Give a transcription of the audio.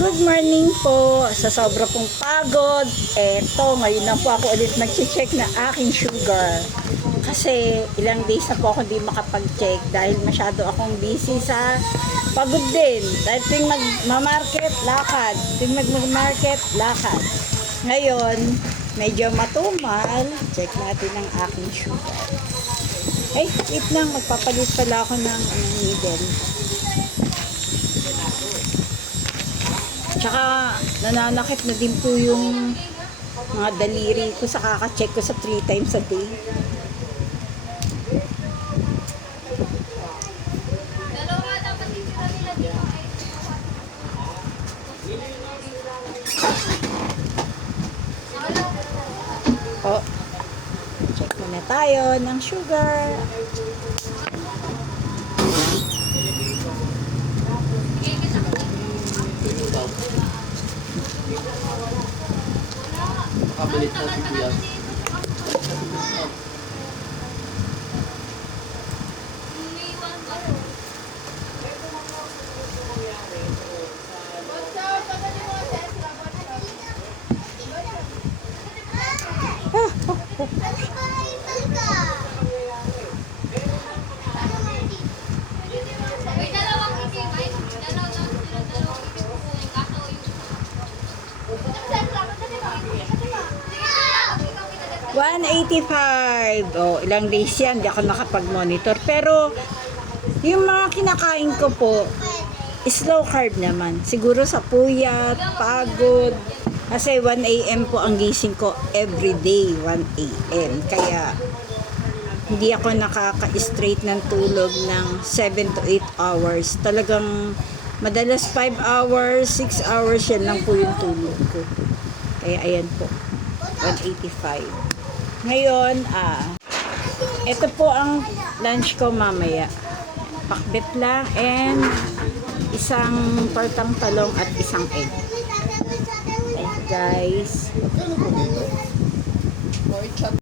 Good morning po. Sa sobra pong pagod, eto, ngayon na po ako ulit nag-check na aking sugar. Kasi ilang days na po ako hindi makapag-check dahil masyado akong busy sa pagod din. Dahil tuwing mag-market, lakad. Tuwing mag-market, lakad. Ngayon, medyo matumal. Check natin ang aking sugar. Ay, wait lang. Magpapalit pala ako ng needle. Tsaka nananakit na din po yung mga daliri ko sa kaka-check ko sa 3 times a day. Oh, check muna tayo ng sugar. Makabalit na si Kuya. $185. Oh, ilang days yan, di ako nakapag-monitor. Pero, yung mga kinakain ko po, slow carb naman. Siguro sa puyat, pagod. Kasi 1 a.m. po ang gising ko everyday, 1 a.m. Kaya, hindi ako nakaka-straight ng tulog ng 7 to 8 hours. Talagang, madalas 5 hours, 6 hours, yan lang po yung tulog ko. Kaya, ayan po. 185. Ngayon, ito po ang lunch ko mamaya. Pakbet lang and isang tortang talong at isang egg. Guys.